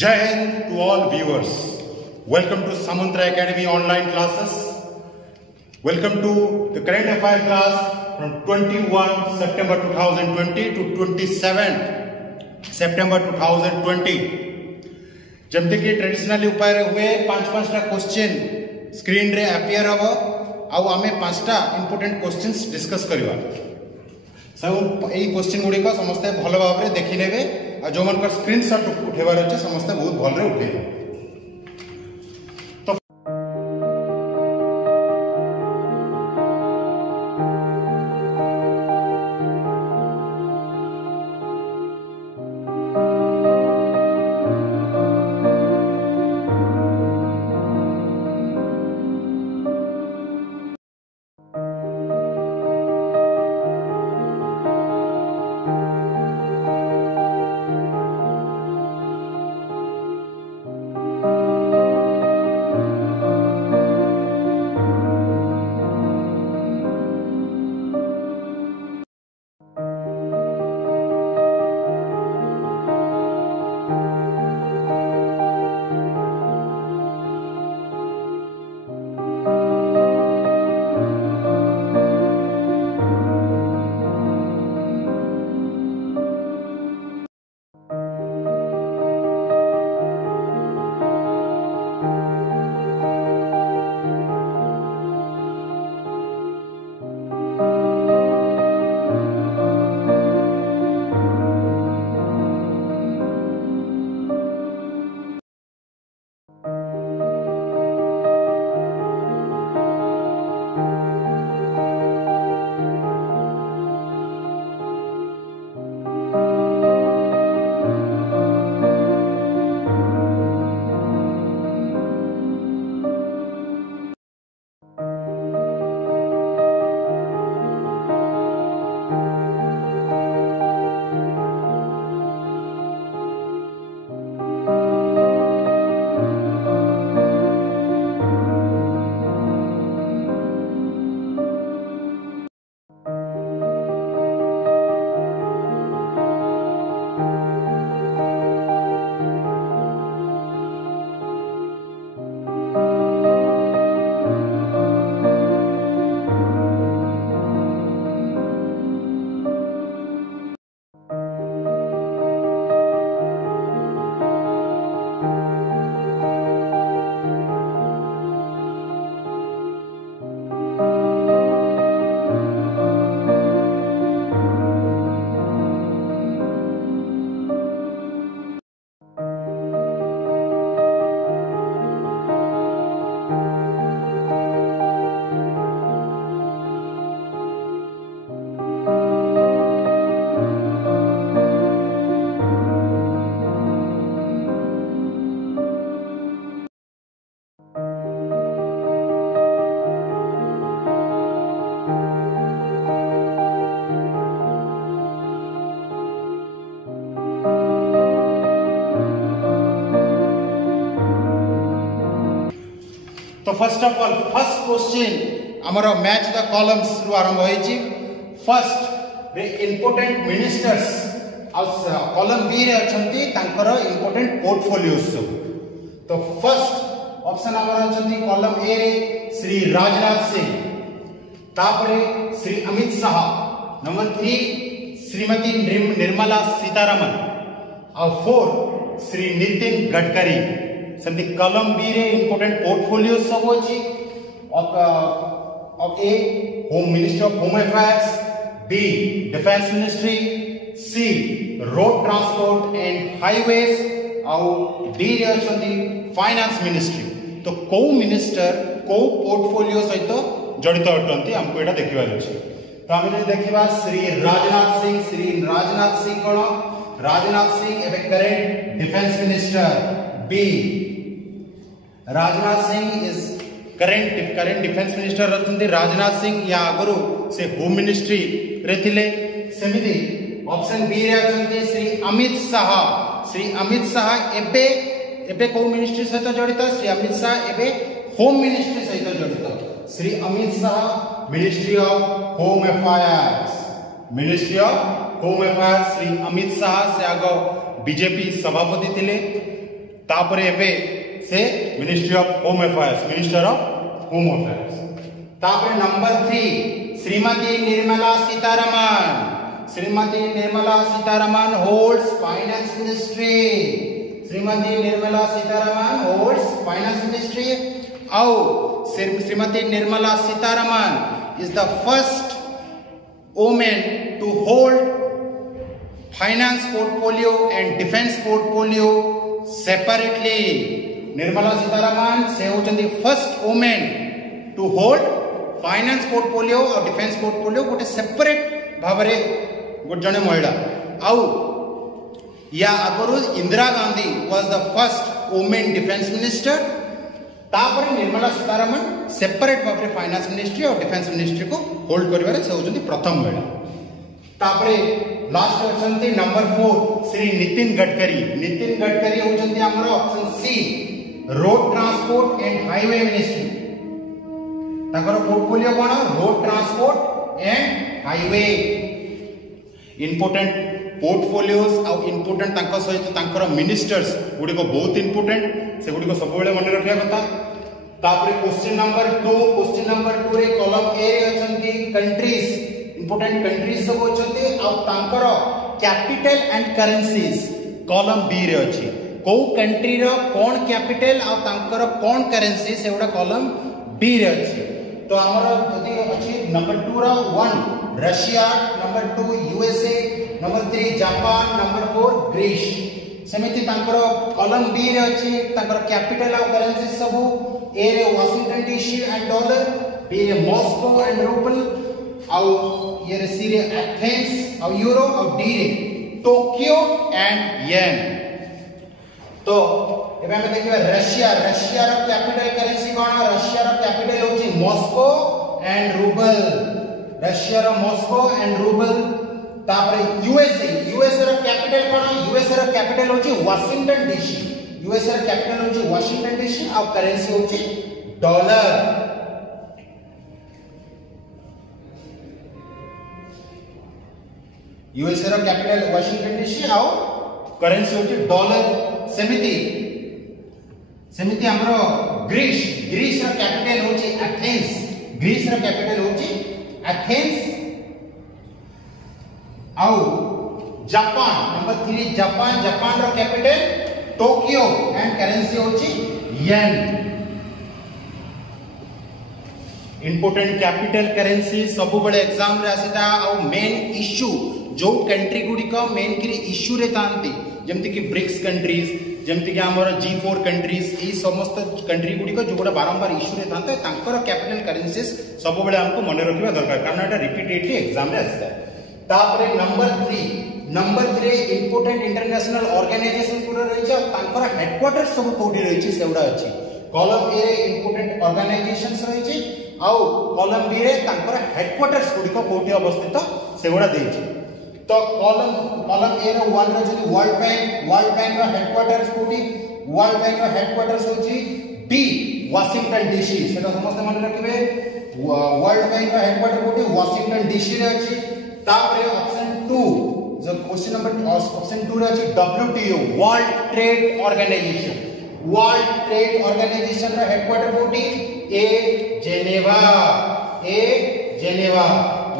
Jai Hind to all viewers. Welcome to Samantra Academy online classes. Welcome to the current affair class from 21 September 2020 to 27 September 2020. जमते कि traditionally उपाय हुए पांच question screen रे appear हम आउ आमे पांचटा इंपोर्टेंट क्वेश्चंस डिस्कस करवा सब यही क्वेश्चन गुड़िक समस्ते भल भाव में देखी नेबे आ जो मन स्क्रीनशॉट उठेबार अच्छे समस्ते बहुत भल रे उठेबे। तो first of all first question हमारा मैच द कॉलम्स रु आरंभ होईची। First ray important ministers column B रे अछंती तांकर इंपोर्टेंट पोर्टफोलियोस सब। तो फर्स्ट ऑप्शन हमारा अछंती कॉलम ए रे श्री राजनाथ सिंह, तापरे श्री अमित शाह, नंबर 3 श्रीमती निर्मला सीतारमण और 4 श्री नितिन गडकरी। सेमती कॉलम बी रे इंपोर्टेंट पोर्टफोलियो सब अछि of A home ministry of home affairs, B defence ministry, C road transport and highways और डी रे अछंती फाइनेंस मिनिस्ट्री। तो को मिनिस्टर को पोर्टफोलियो सहित जड़ित अटंती हमको एटा देखिबार अछि। तो हम देखिबा श्री राजनाथ सिंह। श्री राजनाथ सिंह कोन? राजनाथ सिंह एबे current defence minister. B Rajnath Singh is current defence minister रहते राजनाथ सिंह या आगु से होम मिनिस्ट्री रे थिले। सेमिति ऑप्शन बी रे अछंती श्री अमित शाह। श्री अमित शाह एबे को मिनिस्ट्री सहित जड़ित? श्री अमित शाह एबे होम मिनिस्ट्री सहित जड़ित। Shri Amit Shah ministry of home affairs. Ministry of home affairs Shri Amit Shah से आगो बीजेपी सभापति थिले। तापरे एबे से ministry of home affairs, minister of home affairs. तापरे number 3 Shrimati Nirmala Sitharaman. Shrimati Nirmala Sitharaman holds finance ministry. Shrimati Nirmala Sitharaman holds finance ministry. और Shrimati Nirmala Sitharaman is the first women to hold finance portfolio and defence portfolio separately. Nirmala Sitharaman से होचंदी first women to hold finance portfolio और defence portfolio गोटे separate भावरे गोटे जने महिला। आउ या आगरु Indira Gandhi was the first women defence minister. तापर निर्मला सीतारमण सेपरेट भावरे फाइनेंस मिनिस्ट्री और डिफेंस मिनिस्ट्री को होल्ड करिवारे से होचंदी प्रथम महिला। तापर लास्ट होचंदी नंबर 4 श्री नितिन गडकरी। नितिन गडकरी होचंदी हमर option C road transport and highway ministry. ताकर पोर्टफोलियो कोन road transport and highway. Important portfolios और इंपोर्टेंट तांको सहित तांकर मिनिस्टर्स गुडी को बहुत इंपोर्टेंट से गुडी को सब बेले मन रखिया कथा। तापर क्वेश्चन नंबर 2 रे कॉलम ए रे अछंती कंट्रीज, इंपोर्टेंट कंट्रीज सब अछंती और तांकर capital and currencies column B रे अछि। को कंट्री रो कोन कैपिटल और तांकर कोन करेंसी सेउडा कॉलम बी रे अछि। तो हमर जति अछि नंबर 2 रो 1 Russia, number 2 USA, number 3 Japan, number 4 Greece. सेमिति तांकर कॉलम बी रे अछि तांकर कैपिटल और करेंसी सब ए रे Washington DC and dollar, B रे मॉस्को एंड रूबल, और ये रे सी रे एथेंस और यूरो, और डी रे टोक्यो एंड येन। तो एबे हम देखिबा रशिया। रशिया रो कैपिटल करेंसी कोन? रशिया रो कैपिटल होची मॉस्को एंड रूबल। रशिया रो मॉस्को एंड रूबल। तापर यूएसए, यूएसए रो कैपिटल कोन? यूएसए रो कैपिटल होची वाशिंगटन डीसी। यूएसए रो कैपिटल होची वाशिंगटन डीसी और करेंसी होची डॉलर। यूएसए रो कैपिटल वाशिंगटन डीसी और करेंसी होची डॉलर। सेमिति हमरो ग्रीस। ग्रीस रो कैपिटल होची एथेंस। ग्रीस रो कैपिटल होची एथेंस। और जापान नंबर 3 जापान। जापान रो कैपिटल टोक्यो एंड करेंसी होची येन। इंपोर्टेंट कैपिटल करेंसी सब बड़े एग्जाम रे आसीता और मेन इश्यू जो कंट्री गुडी को मेन करी इश्यू रे तांती जेमति कि ब्रिक्स कंट्रीज, जेमति कि हमर G4 कंट्रीज, ई समस्त कंट्री गुडी को जो गोटा बारंबार इश्यू रे तांते तांकर कैपिटल करेंसीज सब बेले हमको मन रखिबा दरकार कारण एटा रिपीटेडली एग्जाम रे आसीता। तापरे नंबर 3 इंपोर्टेंट इंटरनेशनल ऑर्गेनाइजेशन पूरा रहिछ और तांकर हेडक्वार्टर सब कोठी रहिछ सेउडा अछि। कॉलम ए रे इंपोर्टेंट ऑर्गेनाइजेशंस रहिछ और कॉलम बी रे तांकर हेडक्वार्टर्स गुडी को कोठी अवस्थित सेउडा देछि। तो कॉलम ए रो 1 रो जदी वर्ल्ड बैंक रो हेडक्वार्टर्स कोठी? वर्ल्ड बैंक रो हेडक्वार्टर्स होची डी वाशिंगटन डीसी। सेटा समस्त मन रखिबे वर्ल्ड बैंक रो हेडक्वार्टर कोठी वाशिंगटन डीसी रे अछि। तापरे ऑप्शन 2 जो क्वेश्चन नंबर ऑप्शन 2 रे अछि WTO World Trade Organisation. World Trade Organisation रो हेडक्वार्टर कोठी? ए जेनेवा।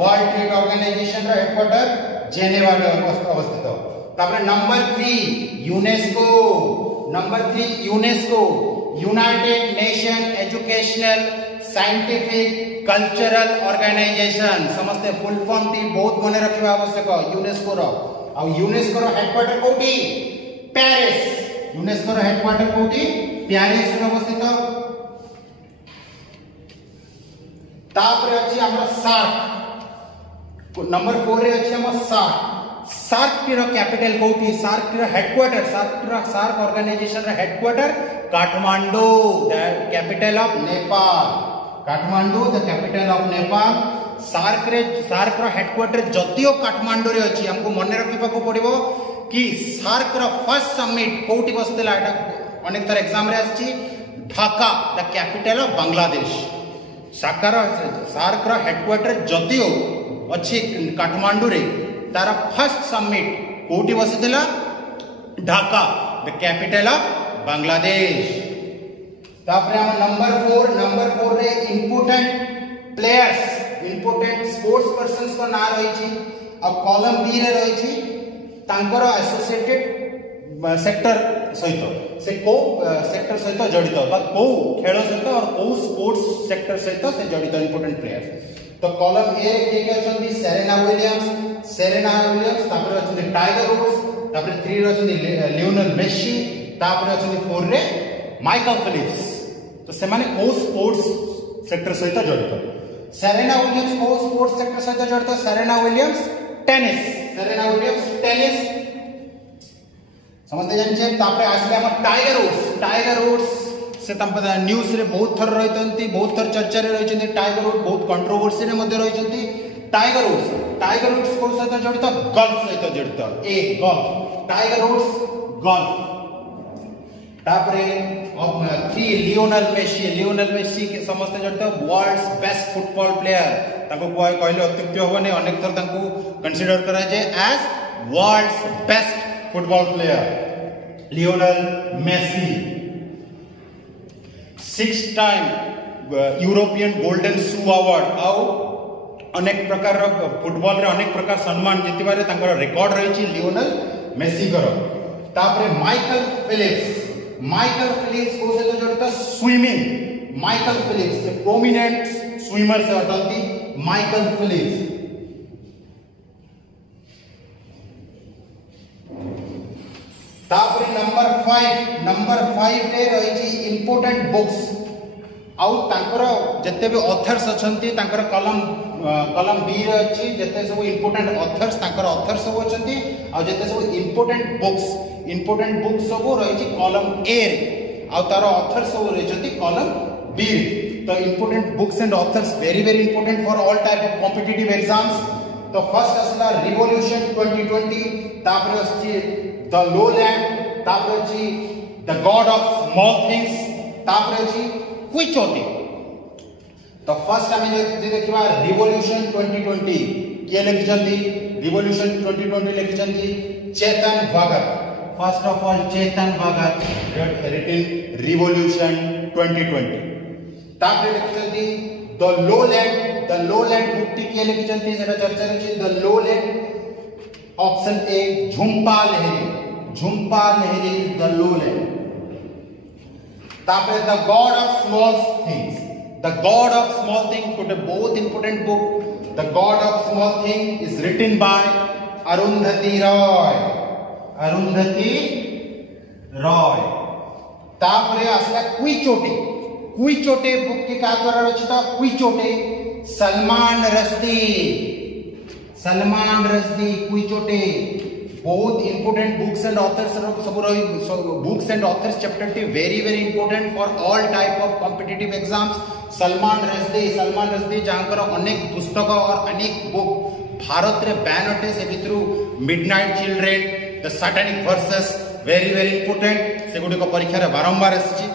वर्ल्ड ट्रेड ऑर्गेनाइजेशन रो हेडक्वार्टर जेनेवा में अवस्थित। तापर number 3 UNESCO United Nation Educational Scientific Cultural Organisation. समस्त फुल फॉर्म टी बहुत मन रखिबा आवश्यक यूनेस्को रो। और यूनेस्को रो हेडक्वार्टर कोठी? पेरिस। यूनेस्को रो हेडक्वार्टर कोठी? पेरिस में अवस्थित। तापर अछि हमर सार्क। नंबर 4 रे अछि हमर सार्क रो कैपिटल कोठी? सार्क रो हेडक्वार्टर सार्क ऑर्गेनाइजेशन रो headquarter Kathmandu, the capital of Nepal. Kathmandu the capital of Nepal. SAARC रो हेडक्वार्टर जतियो काठमांडू रे अछि। हमको मन रखिबा को पड़िबो कि सार्क रो फर्स्ट समिट कोठी बसतेला? एटा अनेक तरह एग्जाम रे अछि। Dhaka the capital of Bangladesh. SAARC रो हेडक्वार्टर जतियो अच्छी काठमांडू रे तारा फर्स्ट समिट कोठी बसितला? Dhaka the capital of Bangladesh. तापरे हम नंबर 4 रे important players important sports persons को ना रही छी आ कॉलम बी रे रही छी तांकर एसोसिएटेड सेक्टर सहित से को सेक्टर सहित जड़ित बा को खेल सहित और को स्पोर्ट्स सेक्टर सहित से जड़ित इंपोर्टेंट प्लेयर्स। तो कॉलम ए के अछंती सेरेना विलियम्स तापर अछंती टाइगर वुड्स तापर 3 रे अछंती लियोनेल मेसी तापर अछंती 4 रे माइकल फिलिप्स। तो से माने को स्पोर्ट्स सेक्टर सहित जड़ित। सेरेना विलियम्स को स्पोर्ट्स सेक्टर सहित जड़ित। सेरेना विलियम्स टेनिस समझते जानिछे। तापर आसले हम टाइगर वुड्स से न्यूज रे बहुत थर रहितंती बहुत थर चर्चा रे रहितंती। टाइगर वुड्स बहुत कंट्रोवर्सी रे मध्ये रहितंती। टाइगर वुड्स को सहित जड़ित गोल्फ सहित जड़ित। ए गोल्फ टाइगर वुड्स गोल्फ। तापरे 3 लियोनेल मेसी के समस्त जड़ित वर्ल्ड्स बेस्ट फुटबॉल प्लेयर ताको कहले अत्युक्ति होबने अनेक थर ताको कंसीडर करा जाय as world's best football player Lionel Messi. 6 time European Golden Shoe award आउ अनेक प्रकार फुटबॉल रे अनेक प्रकार सम्मान जितिबारे तांकर रिकॉर्ड रही लियोनेल मेसी कर। तापरे माइकल फिलिप्स को से जड़ित swimming. Michael Phelps prominent swimmer से अटंती माइकल फिलिप्स। तापरे नंबर 5 रे रही इंपोर्टेंट बुक्स आउ तांकर जते भी ऑथर्स अछंती तांकर कॉलम बी रे अछि जते सब इंपोर्टेंट ऑथर्स तांकर ऑथर्स सब अछंती आउ जते सब इंपोर्टेंट बुक्स सब रही कॉलम ए रे आउ तार ऑथर्स सब रही कॉलम बी रे। तो important books and authors very important for all type of competitive exams. तो फर्स्ट असला रिवॉल्यूशन 2020 तापर अछि द लोलैंड तापर अछि the God of small things तापर अछि क्विचोटी। तो फर्स्ट हमें जे देखिबा रिवॉल्यूशन 2020 के लिखिसंती रिवॉल्यूशन 2020 लिखिसंती Chetan Bhagat. First of all Chetan Bhagat written revolution 2020। तापर लिखिसंती द लोलैंड बुक के लिखिसंती सेटा चर्चा अछि the Lowland. Option A Jhumpa Lahiri the Lowland. तापर the God of Small Thing गोटे बहुत important book. The God of Small Thing is written by Arundhati Roy. तापर आसला क्विचोटे बुक के का द्वारा रचित क्विचोटे सलमान रश्दी क्विचोटे। बहुत इंपोर्टेंट बुक्स एंड ऑथर्स सब रही बुक्स एंड ऑथर्स चैप्टर टी very important for all type of competitive exams. Salman Rushdie जहाँकर अनेक पुस्तक और अनेक बुक भारत रे बैन अटे से भितरु Midnight Children the Satanic Verses very important से गुडी को परीक्षा रे बारंबार आसी।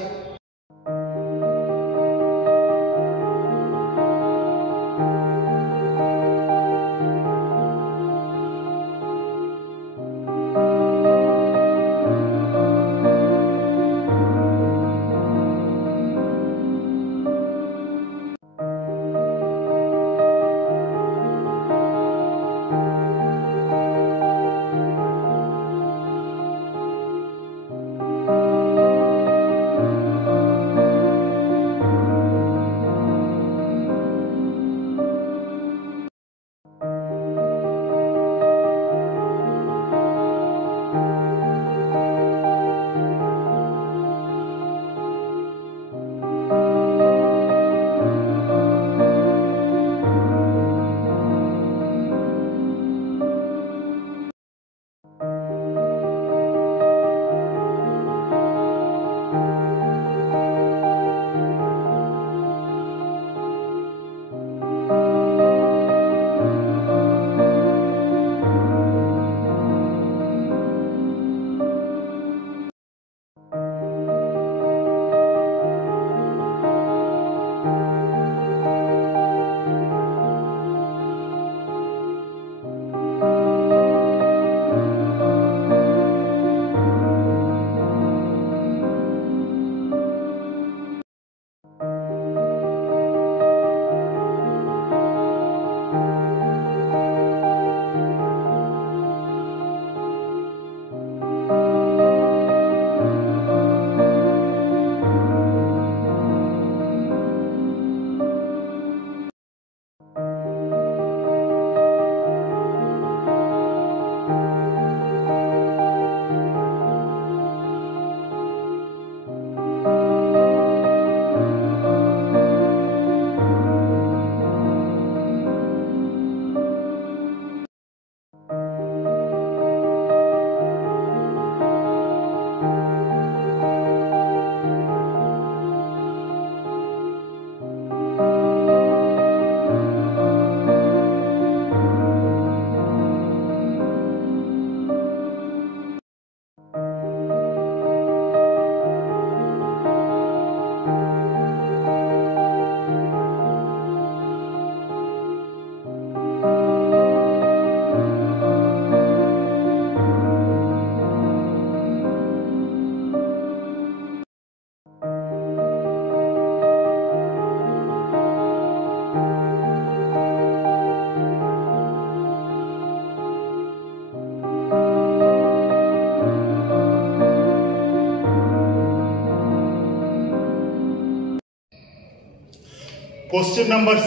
क्वेश्चन नंबर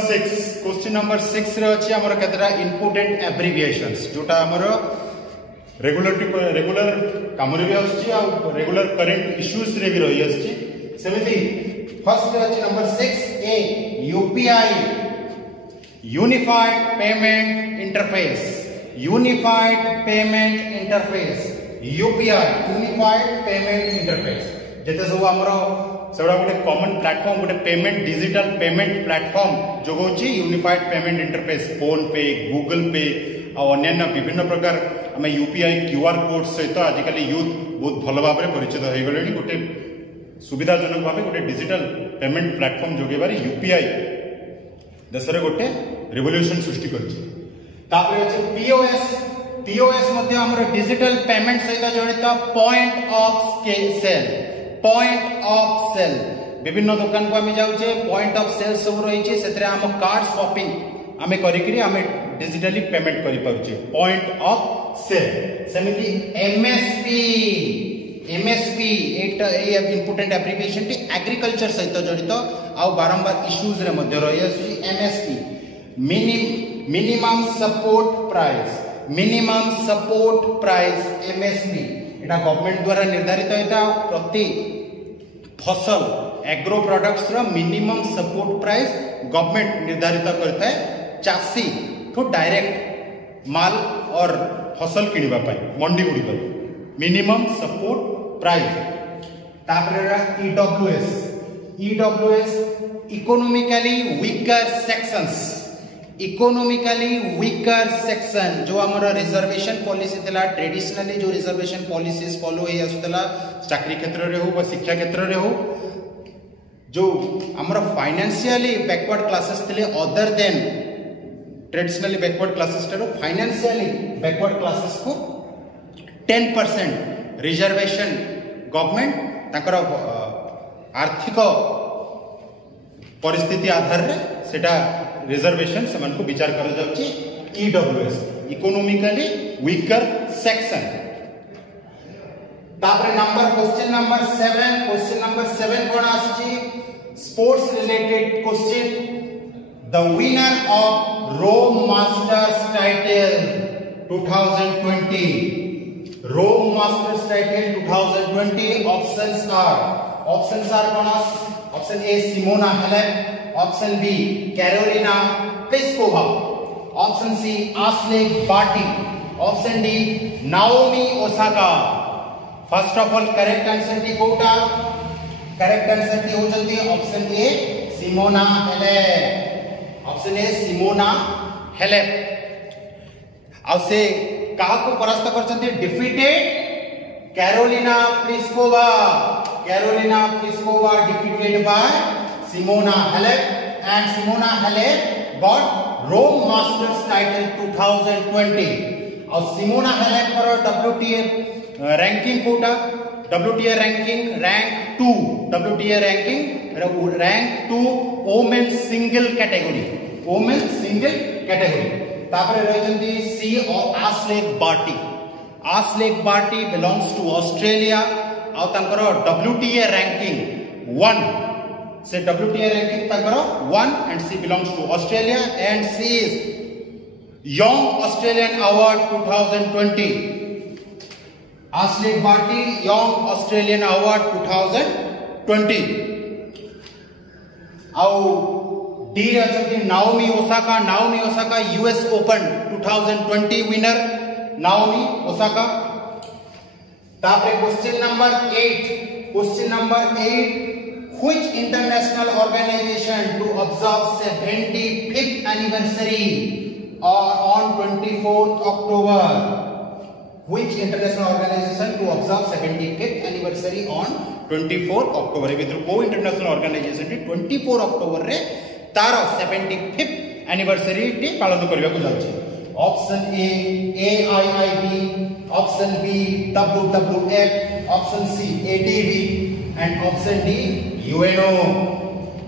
6 रे अछि हमर केतरा इंपोर्टेंट एब्रिविएशंस जोटा हमर रेगुलर कामरे भी आछि आ रेगुलर करंट इश्यूज रे भी रही आछि सेमिति फर्स्ट अछि नंबर 6 ए UPI unified payment interface unified payment interface UPI unified payment interface जेते सब हमरो सेडा गोटे कॉमन प्लेटफॉर्म गोटे पेमेंट डिजिटल पेमेंट प्लेटफॉर्म जो होची unified payment interface PhonePe Google Pay और अन्य विभिन्न प्रकार आम यूपीआई क्यूआर कोड सहित आजिकल यूथ बहुत भल भाव में परिचित हो गले गोटे सुविधाजनक भाव गोटे डिजिटल पेमेंट प्लेटफॉर्म जोगेबार यूपीआई देश में गोटे रिवोल्यूशन सृष्टि कर पीओएस मध्य हमर डिजिटल पेमेंट सहित जड़ित पॉइंट ऑफ सेल विभिन्न दुकान को आम जाऊे पॉइंट ऑफ सेल सब रही से कार्ड शॉपिंग आम करिकरी आम डिजिटली पेमेंट करि पाउचे point of cell सेमिति MSP Etah important application T agriculture सहित जड़ित आ बारंबार इश्यूज रे मध्य रही आसी MSP minimum support price MSP एटा गवर्नमेंट द्वारा निर्धारित होता प्रति फसल एग्रो प्रोडक्ट्स रो मिनिमम सपोर्ट प्राइस गवर्नमेंट निर्धारित करता है चासी तो डायरेक्ट माल और फसल किनिबा पाई मंडी गुडी कर मिनिमम सपोर्ट प्राइस तापरे ईडब्ल्यूएस इकोनॉमिकली वीकर सेक्शन जो हमर रिजर्वेशन पॉलिसी थला ट्रेडिशनली जो रिजर्वेशन पॉलिसीज फॉलो हे आसुतला चाकरी क्षेत्र रे हो व शिक्षा क्षेत्र रे हो जो हमर फाइनेंशियली बैकवर्ड क्लासेस थिले other than traditionally backward classes रो फाइनेंशियली बैकवर्ड क्लासेस को 10% रिजर्वेशन गवर्नमेंट ताकर आर्थिक परिस्थिति आधार रे सेटा रिजर्वेशन से को विचार कर जाउची ईडब्ल्यूएस इकोनॉमिकली वीकर सेक्शन तापर क्वेश्चन नंबर 7 कोन आछि sports related question the winner of Rome Masters title 2020 Rome Masters title 2020 options are कोन option A Simona Halep option B Karolina Pliskova option C Ashleigh Barty option D Naomi Osaka first of all correct answer टी कोटा correct answer टी होचंती option A Simona Halep option A Simona Halep आ से काहा को परास्त करचंती defeated Karolina Pliskova defeated by Simona Halep and Simona Halep got Rome Masters title 2020 और Simona Halep पर WTA ranking Kota WTA ranking rank 2 women single category तापर रहचंती सी और आश्लेक बार्टी belongs to Australia और तांकर WTA ranking 1 से WTA ranking तांकर 1 and she belongs to Australia and she is Young Australian Award 2020 Ashleigh Barty Young Australian Award 2020 ଆଉ D रहचंती Naomi Osaka US Open 2020 winner Naomi Osaka तापर question number 8 which international organization to observe 75th anniversary on 24th October which international organization to observe 75th anniversary on 24th October ए भितर को international organisation T 24 October रे तार 75th anniversary T पालन करबा को जाउची option A AIIB option B WWF option C ADB and option D UNO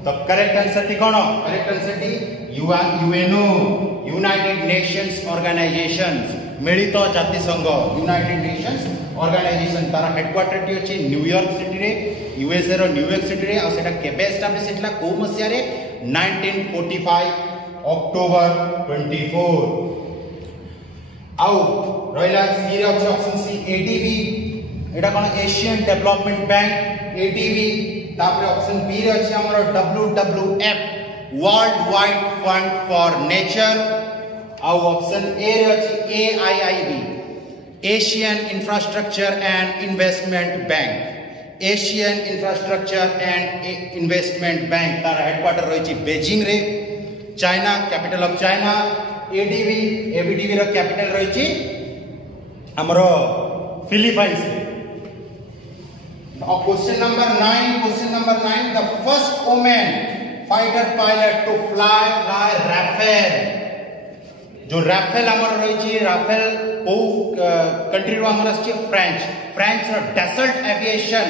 तो correct answer टी कोन करेक्ट आंसर टी UNO यूनाइटेड नेशंस ऑर्गेनाइजेशन मिलित जाति संघ यूनाइटेड नेशंस ऑर्गेनाइजेशन तार हेडक्वार्टर टी अछि न्यूयॉर्क सिटी रे USA रो न्यूयॉर्क सिटी रे आ सेटा केबे एस्टैब्लिश हेतला को मसिया रे 1945 अक्टोबर 24 आउ रहिला सी रे अछि ऑप्शन सी एडीबी एटा कोन एशियन डेवलपमेंट बैंक एडीबी तापर ऑप्शन बी रे अछि हमर WWF World Wide Fund for Nature आउ ऑप्शन ए रे अछि AIIB Asian Infrastructure and Investment Bank Asian Infrastructure and Investment Bank तार हेडक्वार्टर रही बेजिंग रे China capital of China ABDB रो कैपिटल रही हमरो फिलीपाइंस रे question number 9 the first women fighter pilot to fly Rafale जो राफेल हमर रही राफेल को कंट्री रो हमर अछि फ्रेंच रो डैसल्ट एविएशन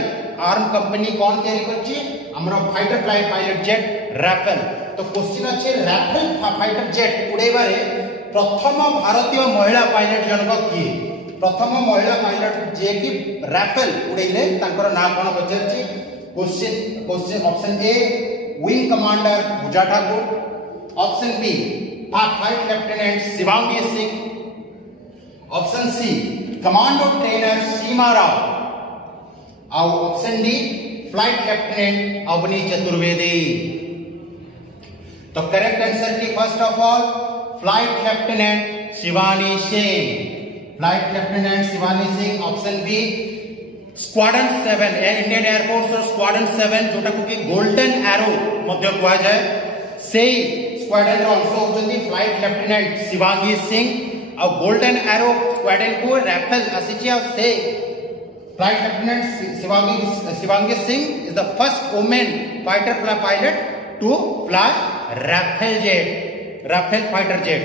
आर्म कंपनी कोन तयारी करछि हमरो फाइटर पायलट जेट राफेल तो क्वेश्चन अछि राफेल फाइटर जेट उड़ेबारे प्रथम भारतीय महिला पायलट जनक की प्रथम महिला पायलट जे की राफेल उड़ेले तांकर नाम कोन पछरछि question option A wing commander Puja Thakur option B flight lieutenant Shivangi Singh option C commando trainer Seema Rao और option D flight lieutenant Avani Chaturvedi तो करेक्ट आंसर की first of all flight lieutenant Shivani Singh option B squadron 7 Indian air force और squadron 7 जोटा को कि golden arrow मध्य कहा जाए से स्क्वाड्रन रो अंश होचंती फ्लाइट लेफ्टिनेंट शिवांगी सिंह और गोल्डन एरो स्क्वाड्रन को राफेल आसीची और से flight lieutenant Shivangi Singh is the first women fighter pilot to fly Rafale fighter jet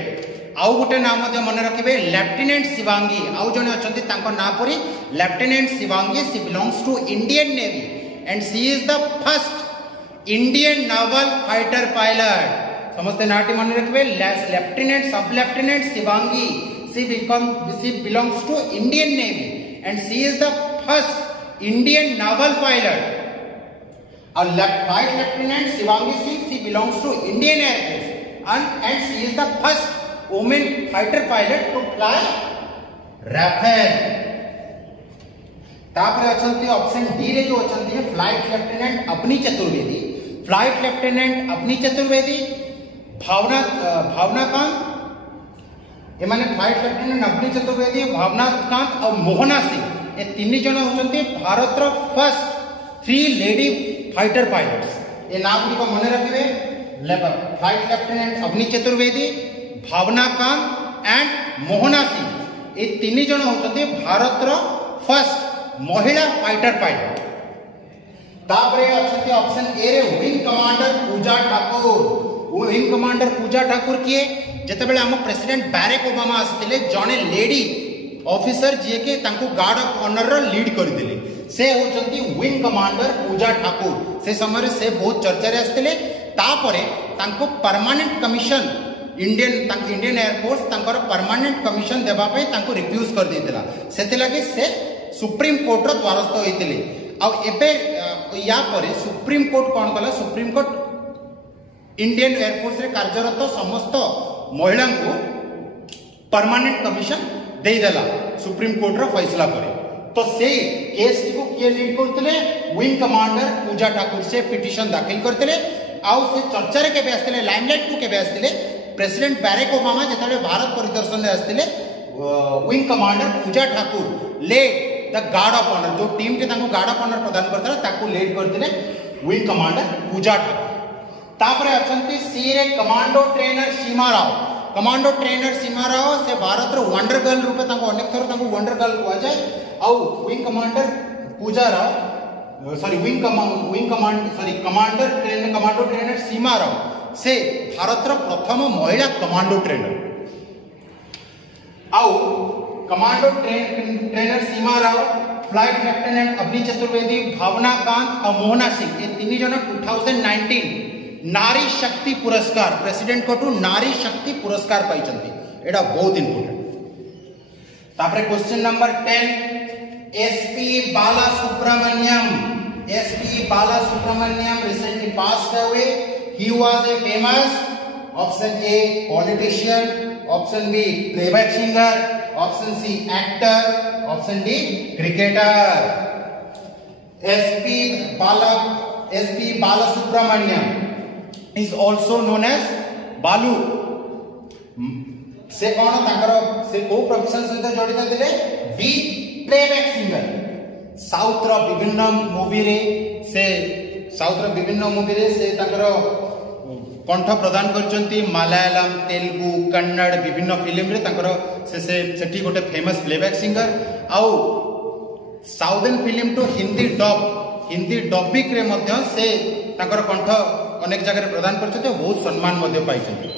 आउ गोटे नाम मन रखिबे लेफ्टिनेंट शिवांगी आउ जने अछंती तांको ना परी lieutenant Shivangi she belongs to Indian Navy and she is the first Indian naval fighter pilot समस्त नाटी मन रखिबे लेफ्टिनेंट सब lieutenant Shivangi she belongs to Indian Navy and she is the first Indian naval pilot और flight lieutenant Shivangi Singh she belongs to Indian air force and she is the first woman fighter pilot to fly Rafale. तापर अछंती option D रे जो अछंती है flight lieutenant अपनी चतुर्वेदी भावनाकांत एमाने flight lieutenant अपनी चतुर्वेदी भावनाकांत और मोहना सिंह ए तीन जन होचंती भारत रो फर्स्ट 3 लेडी फाइटर पायलट्स ए नाम को मन रखिबे flight lieutenant Avani Chaturvedi Bhawana Kanth and Mohana Singh ये तीन जन होचंती भारत रो फर्स्ट महिला फाइटर पायलट तापरे अछंती ऑप्शन ए रे विंग कमांडर पूजा ठाकुर किए जते बेले हम प्रेसिडेंट बैरक ओबामा आस्थिले जने लेडी ऑफिसर जे के तांको गार्ड ऑफ ऑनर रो लीड करदिले से होचंती विंग कमांडर पूजा ठाकुर से समय से बहुत चर्चा रे आस्थिले तापरे तांको परमानेंट कमिशन इंडियन एयरफोर्स तांकर परमानेंट कमिशन देबा पे तांको रिफ्यूज कर देतिला सेति लागि से सुप्रीम कोर्ट रो द्वारस्थ होइतिले आ एबे या परे सुप्रीम कोर्ट कोन कला सुप्रीम कोर्ट इंडियन एयरफोर्स रे कार्यरत समस्त महिला को परमानेंट कमिशन दे देला सुप्रीम कोर्ट रो फैसला करे तो से केस को के लीड करतले विंग कमांडर पूजा ठाकुर से पिटीशन दाखिल करतले आउ से चर्चा रे के आस्थिले लाइमलाइट को के आस्थिले प्रेसिडेंट बैरक ओबामा जतले भारत परिदर्शन रे आस्थिले wing commander Puja Thakur led the guard of honour जो टीम के ताको गार्ड ऑफ ऑनर प्रदान करतले ताको लीड करतले विंग कमांडर पूजा ठाकुर तापरे अछंती सी रे कमांडो ट्रेनर सीमा राव से भारत रो वंडर गर्ल रूपे ताको अनेक थर ताको वंडर गर्ल कुआ जाय आउ विंग कमांडर पूजा राव कमांडो ट्रेनर सीमा राव से भारत रो प्रथम महिला कमांडो ट्रेनर आउ commando trainer Seema Rao flight lieutenant Avani Chaturvedi भावनाकांत और मोहना सिंह ये तीन जन 2019 नारी शक्ति पुरस्कार प्रेसिडेंट कोटू नारी शक्ति पुरस्कार पाइचंती एडा बहुत इंपोर्टेंट तापरे question number 10 SP Bala Subrahmanyam recently passed away he was a famous, option A politician, option B playback singer, option C actor, option D cricketer. SP Balasubramaniam is also known as Balu. से कौन ताकर से को profession सहित जड़ित थिले? D playback singer. South रो विभिन्न movie रे से ताकर कंठ प्रदान करचंती। मलयालम, तेलुगु, कन्नड़ विभिन्न फिल्म रे ताकर से सेठी गोटे फेमस प्लेबैक सिंगर। आउ southern film to Hindi dubbing रे मध्य से ताकर कंठ अनेक जगह प्रदान करचंती, बहुत सम्मान मध्य पाइचंती।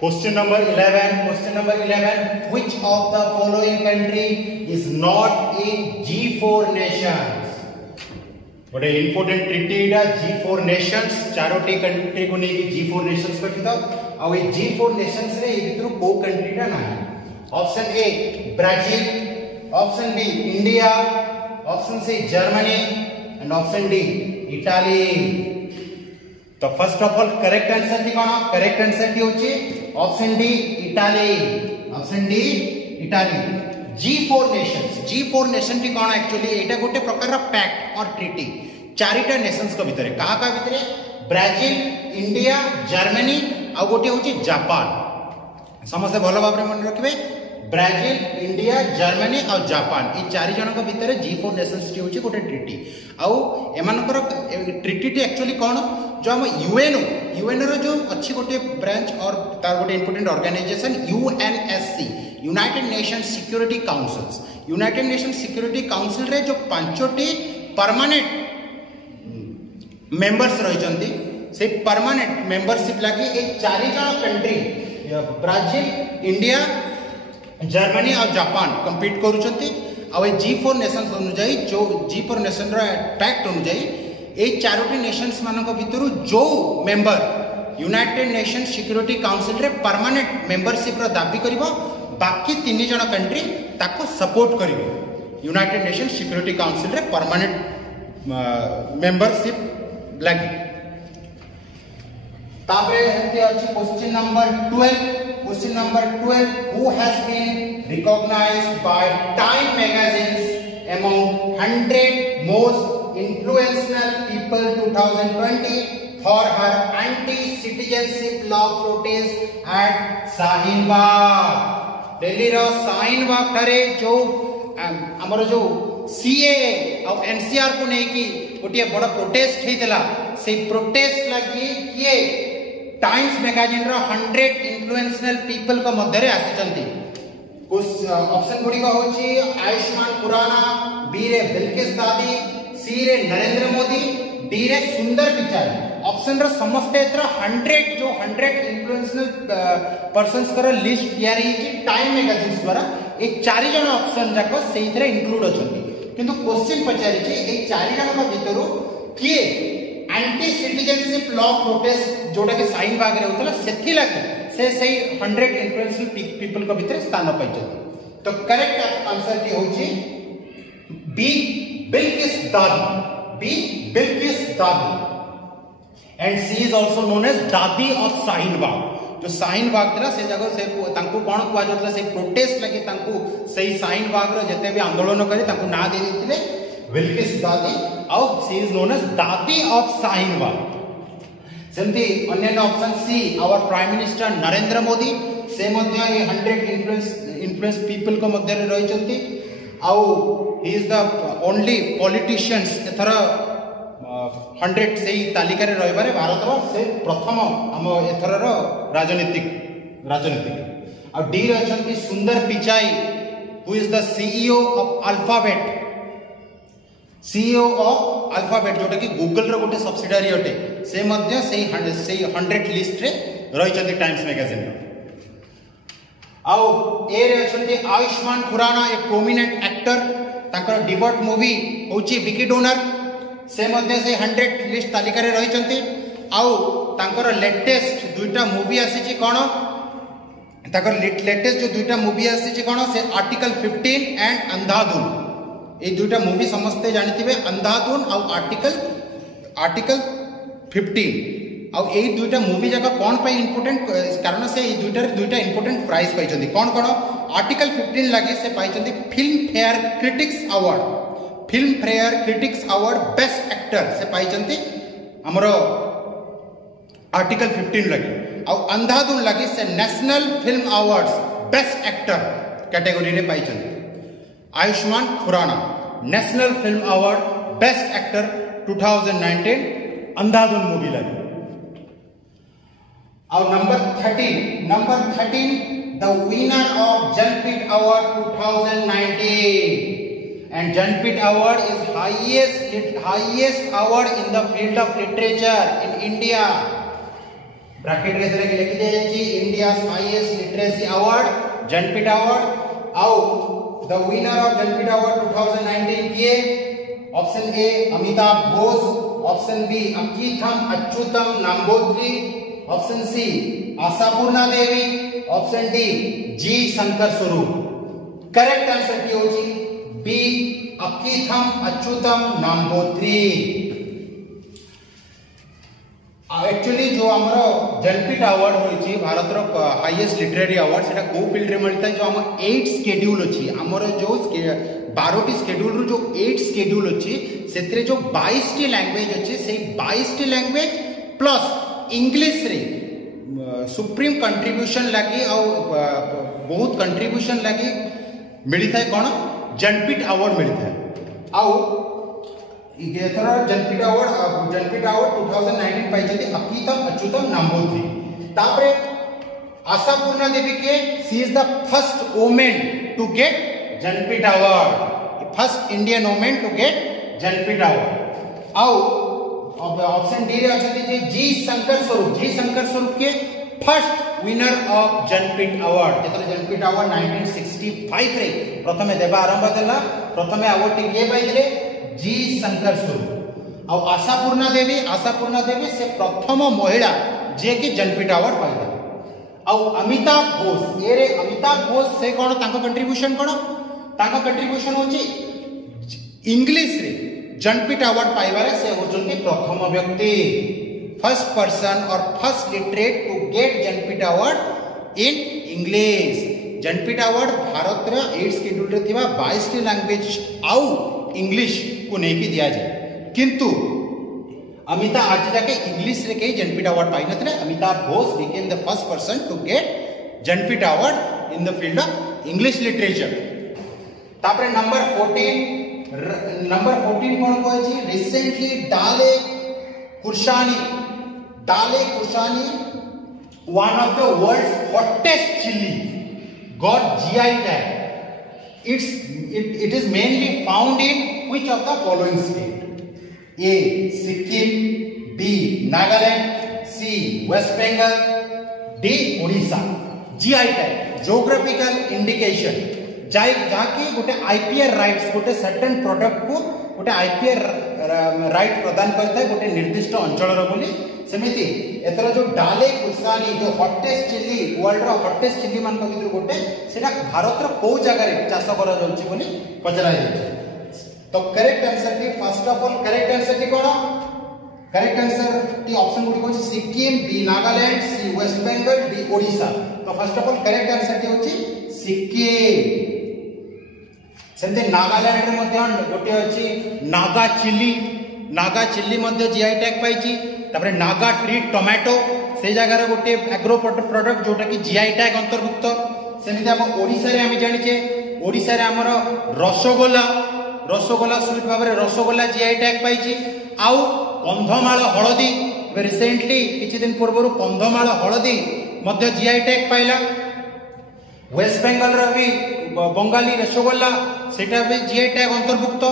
Question number 11. Which of the following country is not a G4 nations? What an important treaty is G4 nations. Charoti country को नहीं G4 nations गठित। अब ये G4 nations रे इधर को country टा ना है। Option A Brazil, Option B India, Option C Germany, and Option D Italy. तो first of all correct answer थी कौन? करेक्ट आंसर थी होची option D Italy. Option D Italy. G4 Nations, G4 nation थी कौन? एक्चुअली एटा गोटे प्रकार pact और ट्रीटी चारिटा नेशंस को भितरे कहा का भितरे ब्राजिल, इंडिया, जर्मनी आ गोटे होची जापान। समस्त भलो भाबरे मन रखिबे ब्राजिल, इंडिया, जर्मनी और जापान ये चारि जन को भितर G4 नेशंस टी होची गोटे ट्रीटी। आउ एमानकर ट्रीटी टी एक्चुअली कौन जो हम यूएन रो जो अच्छी गोटे ब्रांच और तार गोटे important organisation UNSC United nation Security Councils. United nation security council रे जो पांचोटी परमानेंट मेंबर्स रही से परमानेंट मेंबरशिप लगी ये 4 जन कंट्री ब्राजिल, इंडिया, जर्मनी और जापान कंपीट करुछंती। आ G4 नेशंस अनुजाई जो G4 नेशन रो पैक्ट अनुजाई ए 4टी नेशंस मानक भितरु जो member united nation security council रे परमानेंट मेंबरशिप रो दाबी करिवो बाकी 3 जन कंट्री ताको सपोर्ट करिवो यूनाइटेड नेशन सिक्योरिटी काउंसिल रे परमानेंट मेंबरशिप लगी। तापरे हेते अछि question number 12। Question number 12 who has been recognized by Time magazines among 100 most influential people 2020 for her anti-citizenship law protest at Shaheen Bagh। Delhi रो शाहीन बाग ठारे जो हमर जो CAA और NCR को नहीं की गोटे बड़ प्रोटेस्ट हेतला से प्रोटेस्ट लगी किए टाइम्स मैगजीन रो 100 इन्फ्लुएंशियल पीपल को मध्य रे आछंती। ऑप्शन गुडी को होची आयुष्मान खुराना, बी रे बिल्किस दादी, सी रे नरेंद्र मोदी, डी रे सुंदर पिचाई। ऑप्शन रो समस्त एतर 100 जो 100 इन्फ्लुएंशियल पर्सन्स कर लिस्ट तयारी की टाइम मैगजीन द्वारा ए 4 जन ऑप्शन जाको सेइथरे इंक्लूड अछंती। किंतु क्वेश्चन पचारि जे ए 4 जन को भितरु किए एंटी सिटीजनशिप लॉ प्रोटेस्ट जोटा के शाहीन बाग रे होतला सेथि लागि से सही 100 इन्फ्लुएंशियल पीपल को भितर स्थान पाइछथि। तो करेक्ट आंसर की होची बी बिल्किस दादी, B Bilkis Dadi and she is also known as Dadi of Shaheen Bagh. जो शाहीन बाग थला से जगह से तांको कोन कुआ जतला से प्रोटेस्ट लागि तांको सही शाहीन बाग रो जते भी आंदोलन करे तांको ना दे दिथिले बिल्किस दादी और she is known as Dadi of Shaheen Bagh. सेमती अन्य option C our prime minister Narendra Modi से मध्य 100 इन्फ्लुएंस पीपल को मध्य रही चंती आउ he is the only politicians either 100 से तालिका रे रहिबारे भारत रो से प्रथम हम एथर रो राजनीतिक आ डी रे चंती सुंदर Pichai who is the CEO of alphabet, CEO of alphabet जोटा कि गूगल रो गोटे सब्सिडियरी अटे से मध्य से 100 लिस्ट रे रही चंती टाइम्स मैगजीन रो। आउ ए रे अछंती Ayushmann Khurrana a prominent actor ताकर डिबट मूवी होची विकी डोनर से मध्य से 100 लिस्ट तालिका रे रही चंती। आउ ताकर लेटेस्ट दुईटा मूवी आसी छि कोन ताकर लेटेस्ट जो दुईटा मूवी आसी छि कोन से आर्टिकल 15 एंड अंधाधुन। ये दुईटा मूवी समस्ते जानिथिबे अंधाधुन और आर्टिकल 15 और यही दुईटा मूवी जगह कौन पाई इंपोर्टेंट कारण से ये दुईटा इंपोर्टेंट प्राइज पाइछंती कौन कौन आर्टिकल 15 लगे से पाइछंती Filmfare critics award best actor से पाइछंती हमरो आर्टिकल 15 लगे और अंधाधुन लगे से national film awards best actor category रे पाइछंती। Ayushmann Khurrana national film award best actor 2019 Andhadhun movie लगी। और number 13 the winner of Jnanpith award 2019 and Janpit award is highest award in the field of literature in India। Bracket रे तरह के लिख दे जी India's highest literacy award Janpit award। आउ the winner of Janpit award 2019 किए option A Amitav Ghosh, option B Akkitham Achuthan Namboothiri, option C Ashapurna Devi, option D G Shankar Swaroop. Correct answer की होची बी अकीथम अच्युतम नाम्बोत्री। एक्चुअली जो हमरो जनपीट अवार्ड होई भारत रो हाईएस्ट लिटरेरी अवार्ड सेटा को फील्ड रे मिलता है जो हम 8 शेड्यूल अछि हमरो जो 12टी शेड्यूल रो जो 8 शेड्यूल अछि सेतरे जो 22 टी लैंग्वेज अछि से 22 टी लैंग्वेज प्लस इंग्लिश रे सुप्रीम कंट्रीब्यूशन लागी और बहुत कंट्रीब्यूशन लागी मिलता है कोन जनपीट अवार्ड मिलता है। आउ एथर जनपीट अवार्ड 2019 पाइछथि अकीथम अच्युतम नाम्बोत्री। तापरे आशापूर्णा देवी के she is the first women to get Jnanpith award, first Indian women to get Jnanpith award. आउ ऑप्शन डी रे अछती जे जी शंकर स्वरूप के first winner of Jnanpith award जेतले जनपीठ अवार्ड 1965 रे प्रथमे देबा आरंभ देला प्रथमे अवार्ड टी के पाइले जी शंकर स्वरूप और आशापूर्णा देवी से प्रथम महिला जे कि जनपीठ अवार्ड पाइले और अमिताभ घोष से कोन ताको कंट्रीब्यूशन होची इंग्लिश रे जनपीठ अवार्ड पाइबारे से होचंती प्रथम व्यक्ति फर्स्ट पर्सन और first literate to get Jnanpith award in English Jnanpith award Bharat रे 8 शेड्यूल रे थिबा 22 टी लैंग्वेज आउ इंग्लिश को नहीं की दिया जाए किंतु अमिताभ आज जाके इंग्लिश रे कई जनपीठ अवार्ड पाई नथले Amitav Ghosh became the first person to get Jnanpith award in the field of English literature तापरे नंबर 14 कोन कहै छी रिसेंटली डाले कुरशानी one of the world's hottest chili got GI tag it is mainly found in which of the following state A Sikkim B Nagaland C West Bengal D Odisha GI tag geographical indication जाकी गोटे IPR rights गोटे certain product को गोटे IPR right प्रदान करता है गोटे निर्दिष्ट अंचल बोली सेमिति एतर जो डाले कुरसानी जो हॉटेस्ट चिली वर्ल्ड रो हॉटेस्ट चिली मान भीतर गोटे सेटा भारत रो को जगह रे चाष करा जाउची बोली पचरा जाय तो करेक्ट आंसर टी first of all correct answer टी कोन करेक्ट आंसर टी ऑप्शन गुडी कोन Sikkim B Nagaland C West Bengal D Odisha तो first of all correct answer टी होची सिक्किम सेमते नागालैंड रे मध्ये गोटे अछि नागा चिल्ली मध्ये जीआई टैग पाइछि तापरे नागा ट्री टोमेटो से जगह रे गोटे एग्रो प्रोडक्ट जोटा कि जीआई टैग अंतर्भुक्त सेमिते हम ओडिसा रे हम जानिछे ओडिसा रे हमर रसगोला स्वीट भाबरे रसगोला जीआई टैग पाइछि आउ कंधमाल हळदी रिसेंटली किछि दिन पूर्व कंधमाल हळदी मध्ये जीआई टैग पाइला वेस्ट बेंगल रो भी बंगाली रसगोल्ला सेटा भी जीआई टैग अंतर्भुक्त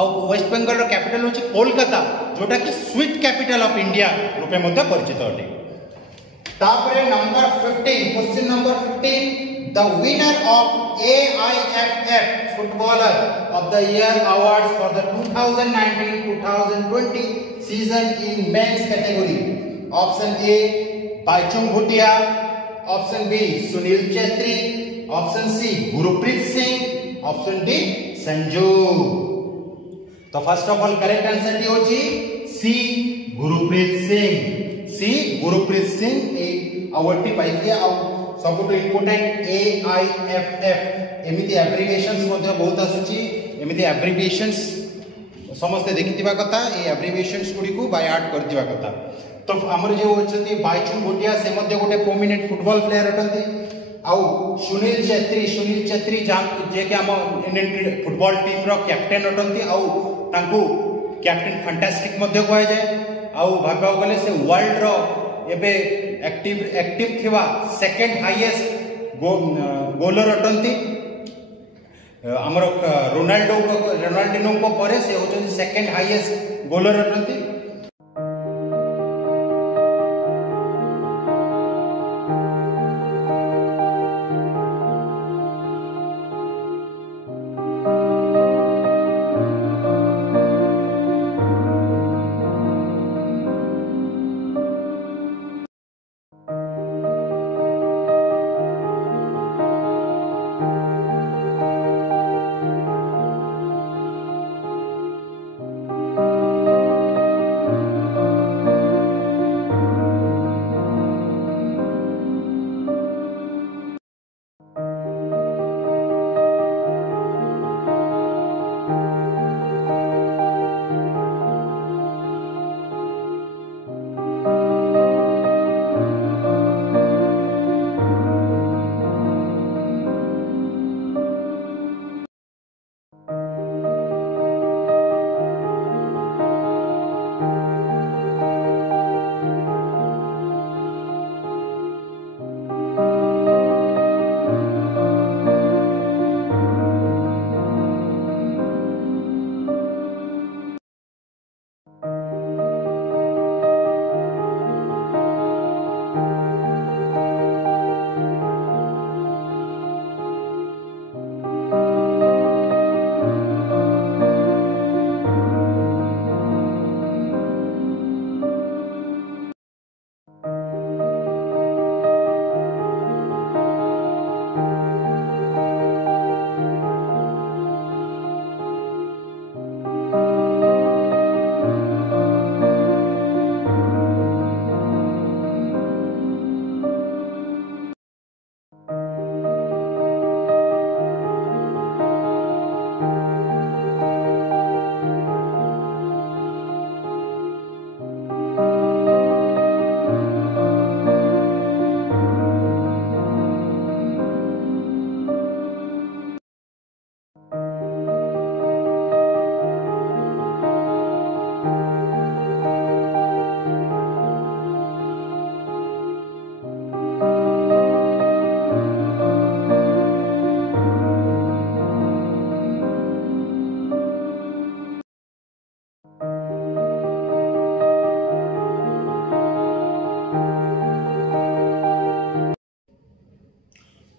और वेस्ट बेंगल रो कैपिटल होची कोलकाता जोटा कि स्वीट कैपिटल ऑफ इंडिया रूपे मध्ये परिचित अटे तापरे number 15 question number 15 the winner of AIFF footballer of the year awards for the 2019-2020 season in men's category option A Baichung Bhutia option B Sunil Chhetri option C Gurpreet Singh option D Sanju तो first of all correct answer टी होची C Gurpreet Singh ए award टी पाइके आ सबटु important AIFF एमिति abbreviations मध्ये बहुत आसुची एमिति एब्रिविएशंस समस्त देखिथिबा कथा ए एब्रिविएशंस गुडी को बाय हार्ट कर दिबा कथा तो हमर जे होचती बाइचुंग भूटिया से मध्ये गोटे प्रोमिनेंट फुटबॉल प्लेयर अटंती आउ सुनील चेत्री जे के हम इंडियन फुटबॉल टीम रो कैप्टन अटंती आउ तांको कैप्टन फैंटास्टिक मध्ये कहै जाय आउ भाबा गले से वर्ल्ड रो एबे एक्टिव थिवा सेकंड हाईएस्ट गोलर अटंती हमर रोनाल्डिनो को परे से होचन second highest गोलर अटंती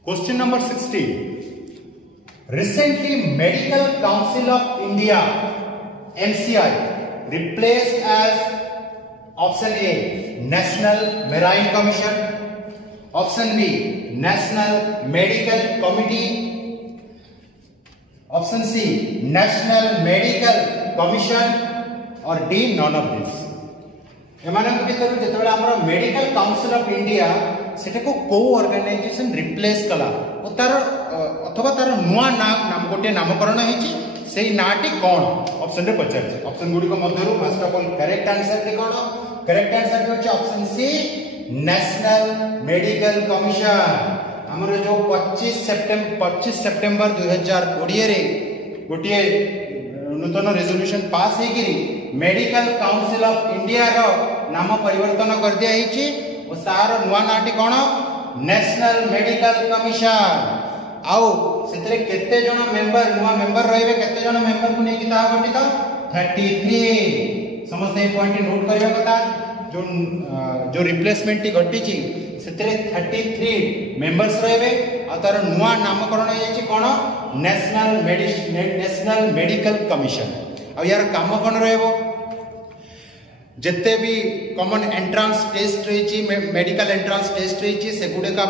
Question number 16. Recently, Medical Council of India (NCI) replaced as option A National Marine Commission, option B National Medical Committee, option C National Medical Commission, or D none of this. एमानक भितर जेतेबेला हमर medical council of India सेटा को को organisation replace कला ओ तार अथवा तार नुआ नाम गोटे नामकरण हेची सेही नाटी कोन ऑप्शन रे पचार छै ऑप्शन गुडी को मध्यरु first of all correct answer रे कोन करेक्ट आंसर होची option C national medical commission हमर जो 25 सितंबर 2020 रे गोटे नूतन रेजोल्यूशन पास हे गिरी मेडिकल काउंसिल ऑफ इंडिया रो नाम परिवर्तन कर दिया हिची ओ सार नुवा नाटी कोन नेशनल मेडिकल कमीशन आउ सेतरे केते जण मेंबर नुवा मेंबर रहबे केते जण मेंबर को नै किता गठित 33 समस्त ए पॉइंट नोट करबा कथा जो रिप्लेसमेंट टी घटी ची सेतरे 33 मेंबर्स रहबे आ तार नुवा नामकरण हे छि कोन नेशनल मेडिकल कमीशन आ यार काम कोन रहबो जत्ते भी कॉमन एंट्रांस टेस्ट रही मेडिकल एंट्रांस टेस्ट रही से गुड़िका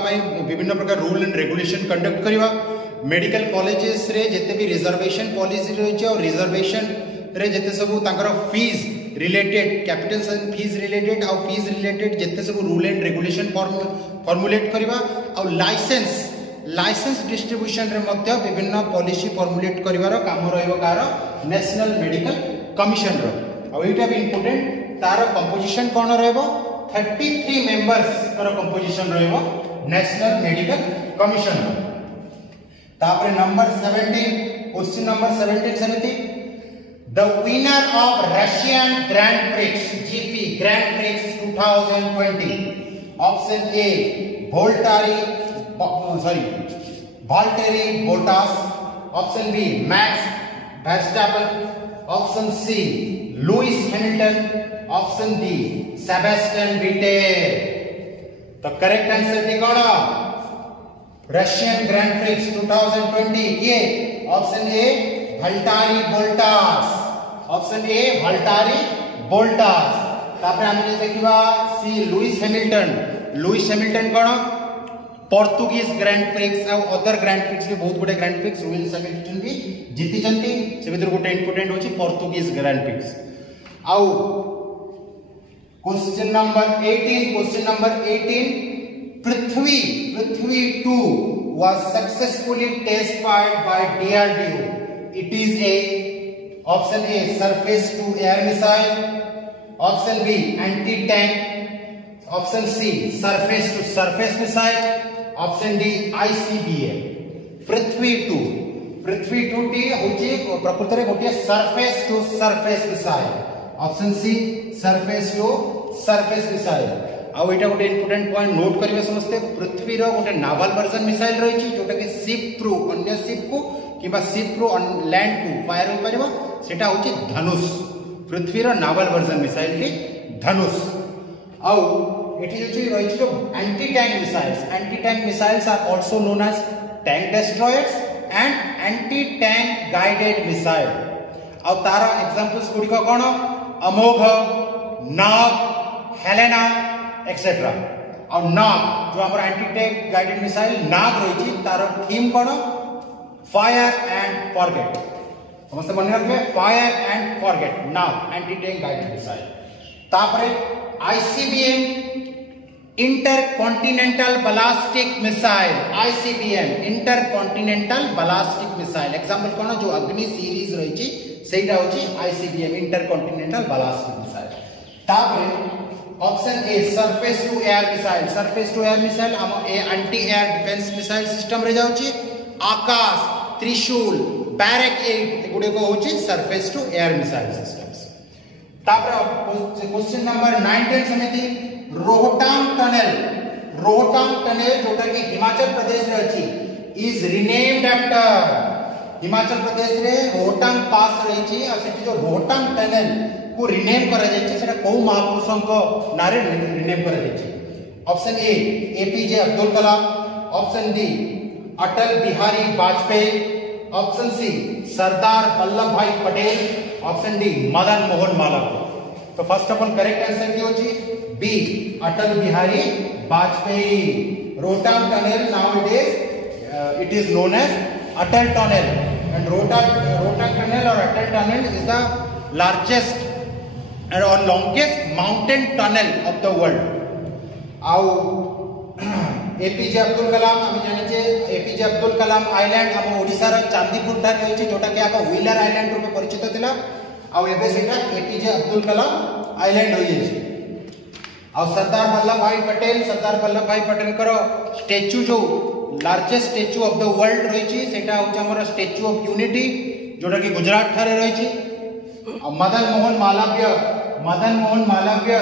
विभिन्न प्रकार रूल एंड रेगुलेशन कंडक्ट करवा मेडिकल कॉलेजेस रे जत्ते भी रिजर्वेशन पॉलिसी रही और रिजर्वेशन रे जत्ते सब तांकर fees related capital fees related और फीस रिलेटेड जत्ते सब रूल एंड रेगुलेशन फॉर्मुलेट करवा और लाइसेंस डिस्ट्रीब्यूशन रे मध्य विभिन्न पॉलिसी फॉर्मुलेट करिवार काम रहइबो कार नेशनल मेडिकल कमीशन रो और एटा भी इंपोर्टेंट तार कंपोजिशन कोन रहइबो 33 मेंबर्स कर कंपोजिशन रहइबो नेशनल मेडिकल कमीशन तापर नंबर 17 क्वेश्चन नंबर 17 समिति the winner of Russian grand prix GP grand prix 2020 option A Valtteri Bottas, option B Max Verstappen, option C Lewis Hamilton, option D Sebastian Vettel. तो correct answer the कौन Russian grand prix 2020 ये option A Valtteri Bottas, option A Valtteri Bottas तापर हम देखिबा सी Lewis Hamilton कौन Portuguese grand prix और other grand prix भी बहुत गुडे ग्रैंड प्रिक्स लुइस हैमिल्टन भी जीति जंती से भीतर गोटे इंपोर्टेंट होची पोर्तुगीज ग्रैंड प्रिक्स आउ question number 18 Prithvi 2 was successfully testified by DRDO. It is a option A surface to air missile, option B anti-tank, option C surface to surface missile, option D ICBM. Prithvi 2 टी होची प्रकृत रे गोटे surface to surface missile option C surface to surface missile आ एटा गोटे important point note करिवे समस्ते पृथ्वी रो गोटे नावल वर्जन मिसाइल रही छी जोटा के शिप थ्रू अन्य शिप को किबा शिप थ्रू लैंड को फायर होई परबो सेटा होची धनुष पृथ्वी रो नावल वर्जन मिसाइल के धनुष आ एठी जो रही छी जो anti tank missiles are also known as tank destroyers and anti tank guided missile और तारा एग्जांपल्स गुडी को कोन अमोघ नाग हेलेना एक्सेट्रा और नाग जो हमर anti tank guided missile Nag रही छी तारा थीम कोन फायर एंड फॉरगेट समस्त मन रखबे fire and forget Nag anti tank guided missile तापरे ICBM intercontinental ballistic missile ICBM intercontinental ballistic missile example कोन जो अग्नि सीरीज रही छी सेटा होची ICBM इंटरकॉन्टिनेंटल बैलिस्टिक मिसाइल तापर option A surface to air missile हम ए anti air defence missile system रे जाउची आकाश त्रिशूल बैरक ए गुडे को होची surface to air missile systems तापर क्वेश्चन नंबर 19 समिति रोहतांग टनल जोटा कि हिमाचल प्रदेश रे अछि is renamed after Himachal Pradesh रे रोहतांग पास रही छी आ सेठी जो रोहतांग टनल को रिनेम करा जाय छै सेटा को महापुरुषों को नारे रिनेम करा जाय छै option A APJ Abdul Kalam option D Atal Bihari Vajpayee, option C Sardar Vallabhbhai Patel, option D Madan Mohan Malaviya. तो first of all correct answer की होची B Atal Bihari Vajpayee. Rohtang tunnel now it is known as Atal tunnel and Rohtang tunnel और Atal tunnel is the largest और longest mountain tunnel of the world. आउ APJ Abdul Kalam आम जानिचे APJ Abdul कलाम island हम ओडिसा रा चांदीपुर ठार रहिछि जोटा कि आको व्हीलर आइलैंड रूपे परिचित थिला आउ एबे सेटा एपीजे अब्दुल कलाम आइलैंड होई ଯାଇଛି। आउ सरदार वल्लभ भाई पटेल करो स्टैच्यू जो largest statue of the world रहिछि सेटा होछि हमर स्टैच्यू ऑफ यूनिटी जोटा कि गुजरात ठारे रहिछि। मदन मोहन मालवीय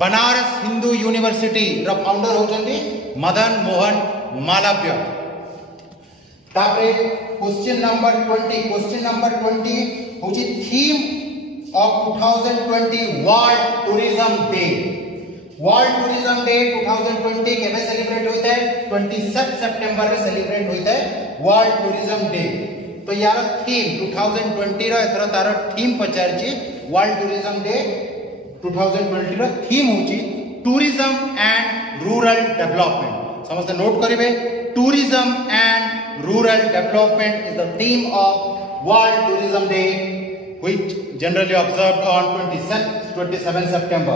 बनारस हिंदू यूनिवर्सिटी रा फाउंडर होचंदी मदन मोहन मालवीय। तापरे क्वेश्चन नंबर 20 होची theme of 2020 world tourism day. World tourism day 2020 केबे सेलिब्रेट होता है 27 सितंबर रे सेलिब्रेट होता है वर्ल्ड टूरिज्म डे। तो यार थीम 2020 रो एथरो तार थीम पचारची वर्ल्ड टूरिज्म डे 2020 रो थीम होची टूरिज्म एंड रूरल डेवलपमेंट। समस्त नोट करिवे tourism and rural development is the theme of world tourism day which generally observed on 27 September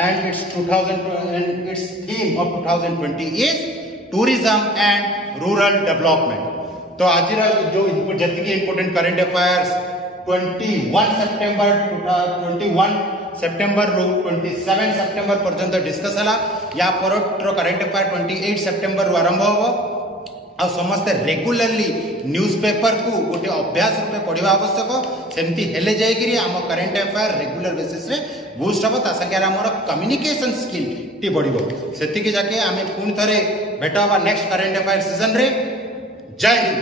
and its theme of 2020 is tourism and rural development। तो आज जो जति important current affairs 21 September रो 27 September पर्यंत discuss हला। या पर current affair 28 September रो आरंभ हो आ समस्त रेगुलरली न्यूज़पेपर को गोटे अभ्यास रूपे पढ़ा आवश्यक। सेमती हेले जाइकरी आम करंट अफेयर रेगुलर बेसिस रे बूस्ट हम ताकि आमर कम्युनिकेशन स्किल टी बढ़िबो। सेतिके जाके आमे पुणी थरे भेट हवा नेक्स्ट करंट अफेयर सीजन रे। जय हिंद।